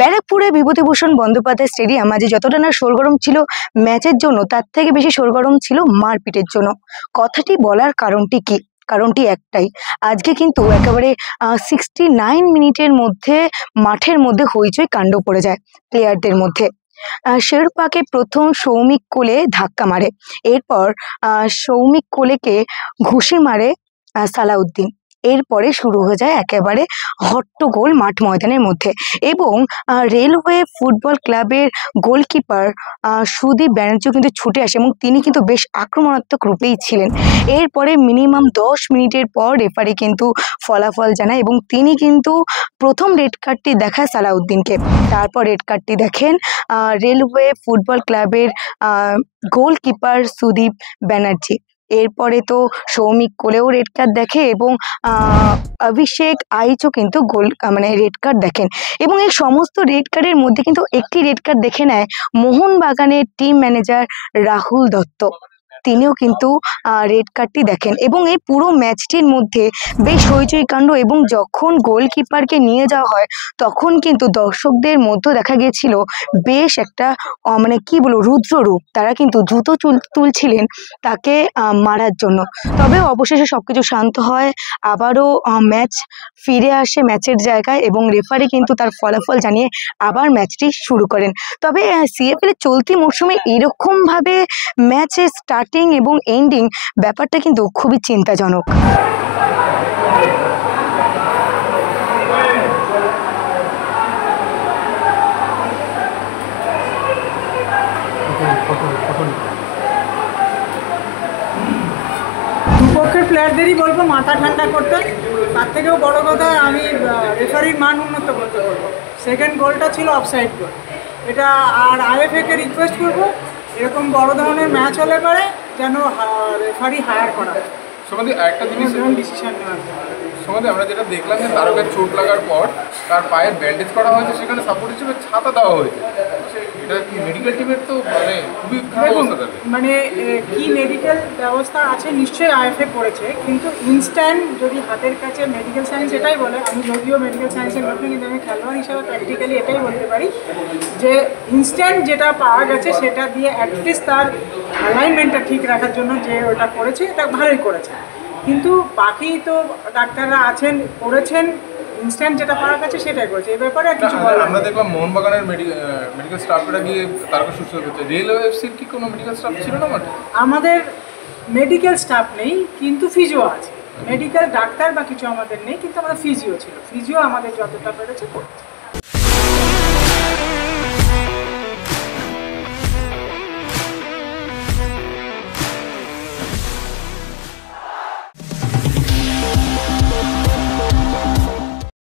ব্যারাকপুরে বিভূতিভূষণ বন্দ্যোপাধ্যায় স্টেডিয়াম আজ যতটা না শোরগরম ছিল ম্যাচের জন্য, তার থেকে বেশি শোরগরম ছিল মারপিটের জন্য। কথাটি বলার কারণটি কি? কারণটি একটাই, আজকে কিন্তু একেবারে 69 মিনিটের মধ্যে মাঠের মধ্যে হইচই কাণ্ড পড়ে যায় প্লেয়ারদের মধ্যে। শেরপাকে প্রথম সৌমিক কোলে ধাক্কা মারে, এরপর সৌমিক কোলেকে ঘুষি মারে সালাউদ্দিন। এরপরে শুরু হয়ে যায় একেবারে হট্টগোল মাঠ ময়দানের মধ্যে, এবং রেলওয়ে ফুটবল ক্লাবের গোলকিপার সুদীপ ব্যানার্জিও কিন্তু ছুটে আসে, এবং তিনি কিন্তু বেশ আক্রমণাত্মক রূপেই ছিলেন। এরপরে মিনিমাম 10 মিনিটের পর রেফারি কিন্তু ফলাফল জানায়, এবং তিনি কিন্তু প্রথম রেড কার্ডটি দেখায় সালাউদ্দিনকে, তারপর রেড কার্ডটি দেখেন রেলওয়ে ফুটবল ক্লাবের গোলকিপার সুদীপ ব্যানার্জি। এরপরে তো সৌমিক কোলেও রেড কার্ড দেখে, এবং অভিষেক আইচও কিন্তু রেড কার্ড দেখেন। এবং এই সমস্ত রেড কার্ডের মধ্যে কিন্তু একটি রেড কার্ড দেখে নেয় মোহনবাগানের টিম ম্যানেজার রাহুল দত্ত, তিনিও কিন্তু রেড কার্ডটি দেখেন। এবং এই পুরো ম্যাচটির মধ্যে বেশ হইচই কাণ্ড, এবং যখন গোলকিপারকে নিয়ে যাওয়া হয় তখন কিন্তু দর্শকদের মধ্যে দেখা গিয়েছিল বেশ একটা কি বলবো রুদ্ররূপ, তারা কিন্তু জুতো তুলছিলেন তাকে মারার জন্য। তবে অবশেষে সবকিছু শান্ত হয়, আবারও ম্যাচ ফিরে আসে ম্যাচের জায়গায়, এবং রেফারি কিন্তু তার ফলাফল জানিয়ে আবার ম্যাচটি শুরু করেন। তবে সিএফএল এর চলতি মৌসুমে এরকমভাবে ম্যাচের স্টার্টিং এবং এন্ডিং ব্যাপারটা কিন্তু খুবই চিন্তাজনক। দুপক্ষের প্লেয়ারদেরই বলবো মাথা ঠান্ডা করতে, তার থেকেও বড় কথা আমি রেফারির মান উন্নত করতে বলবো। সেকেন্ড গোলটা ছিল অফসাইড গোল, এটা আর আইএফএকে রিকোয়েস্ট করবো এরকম বড় ধরনের ম্যাচ হলে পরে যেন রেফারি হায়ার করা হয়। সমাধি একটা জিনিস ডিসিশন নেওয়ার সমাধি আমরা যেটা দেখলাম যে তারকের চোট লাগার পর তার পায়ে ব্যান্ডেজ করা হয়েছে, সেখানে সাপোর্ট হিসেবে ছাতা দেওয়া হয়েছে। এটা কি মেডিকেল টিমের তো খুবই খারাপ অবস্থা থাকে, কি মেডিকেল ব্যবস্থা আছে নিশ্চয়ই আইএফএ করেছে, কিন্তু ইনস্ট্যান্ট যদি হাতের কাছে মেডিকেল সায়েন্স এটাই বলে, আমি যদিও মেডিকেল সায়েন্সের লোক কিন্তু আমি খেলোয়াড় হিসাবে প্র্যাকটিক্যালি এটাই বলতে পারি যে ইনস্ট্যান্ট যেটা পাওয়া গেছে সেটা দিয়ে অ্যাটলিস্ট তার অ্যালাইনমেন্টটা ঠিক রাখার জন্য যে ওটা করেছে এটা ভালোই করেছে। কিন্তু বাকি তো ডাক্তাররা আছেন, করেছেন, ইনস্ট্যান্ট যেটা পাওয়া গেছে সেটাই করেছে, এই ব্যাপারে কিছু বলার। আমরা দেখলাম মোহনবাগানের মেডিকেল স্টাফরা গিয়ে তারকা সুস্থ করছে, রেলওয়ে এফসির কি কোনো মেডিকেল স্টাফ ছিল না? আমাদের মেডিকেল স্টাফ নেই, কিন্তু ফিজিও আছে। মেডিকেল ডাক্তার বা কিছু আমাদের নেই, কিন্তু আমাদের ফিজিও ছিল, ফিজিও আমাদের যতটা পেরেছে করেছে।